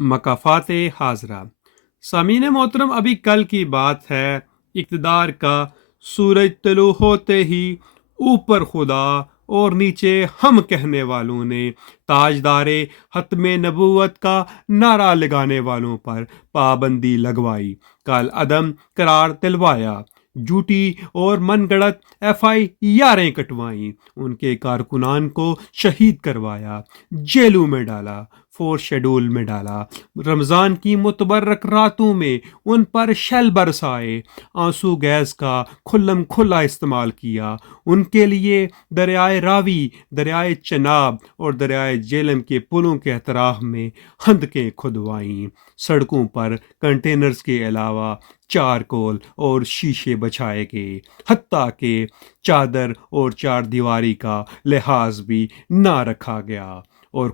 مقافات حاضرہ۔ سامعین محترم، ابھی کل کی بات ہے، اقتدار کا سورج طلوع ہوتے ہی اوپر خدا اور نیچے ہم کہنے والوں نے تاجدار ختم نبوت کا نعرہ لگانے والوں پر پابندی لگوائی، کال عدم قرار دلوایا، جھوٹی اور من گڑت ایف آئی آریں کٹوائیں، ان کے کارکنان کو شہید کروایا، جیلوں میں ڈالا، فورس شیڈول میں ڈالا، رمضان کی متبرک راتوں میں ان پر شیل برسائے، آنسو گیس کا کھلم کھلا استعمال کیا، ان کے لیے دریائے راوی، دریائے چناب اور دریائے جیلم کے پلوں کے اطراف میں خندقیں کھدوائیں، سڑکوں پر کنٹینرز کے علاوہ چارکول اور شیشے بچھائے گئے، حتیٰ کہ چادر اور چار دیواری کا لحاظ بھی نہ رکھا گیا، اور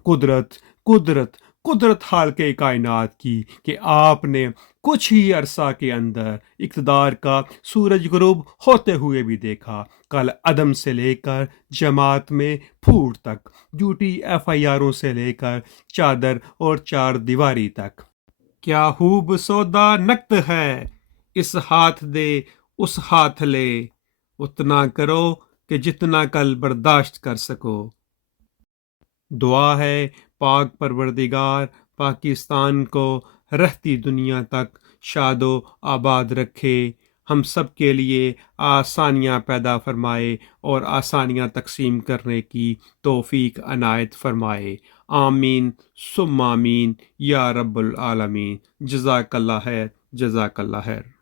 قدرت حال کے کائنات کی کہ آپ نے کچھ ہی عرصہ کے اندر اقتدار کا سورج غروب ہوتے ہوئے بھی دیکھا، کل عدم سے لے کر جماعت میں پھوٹ تک، جھوٹی ایف آئی آروں سے لے کر چادر اور چار دیواری تک۔ کیا خوب سودا نقد ہے، اس ہاتھ دے اس ہاتھ لے، اتنا کرو کہ جتنا کل برداشت کر سکو۔ دعا ہے پاک پروردگار پاکستان کو رہتی دنیا تک شاد و آباد رکھے، ہم سب کے لیے آسانیاں پیدا فرمائے اور آسانیاں تقسیم کرنے کی توفیق عنایت فرمائے، آمین ثم آمین یا رب العالمین۔ جزاک اللہ خیر، جزاک اللہ خیر۔